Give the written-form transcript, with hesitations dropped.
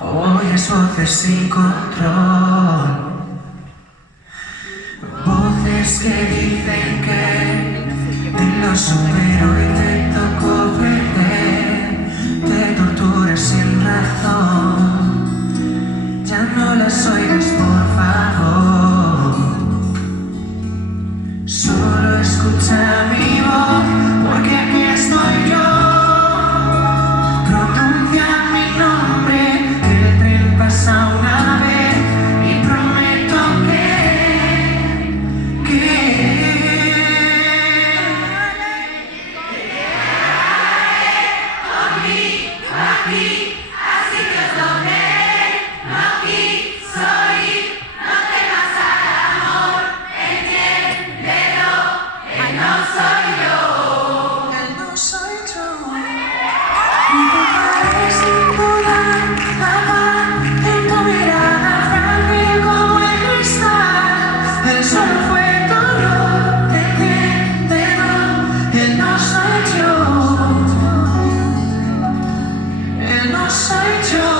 Oyes voces sin control, voces que dicen que te lo supero y te tocó perder, te torturas sin razón, ya no las oigas por favor, solo escucha mi voz porque aquí estoy yo. Pasa una vez y prometo aquí, así que os donde no quiso ir, no temas al amor, entiéndelo, él no soy yo. Él no soy yo. Y te parece sin dudar, en tu mirada frágil como el cristal, el sol fue dolor, entiéndelo, él no soy yo. Él no soy yo.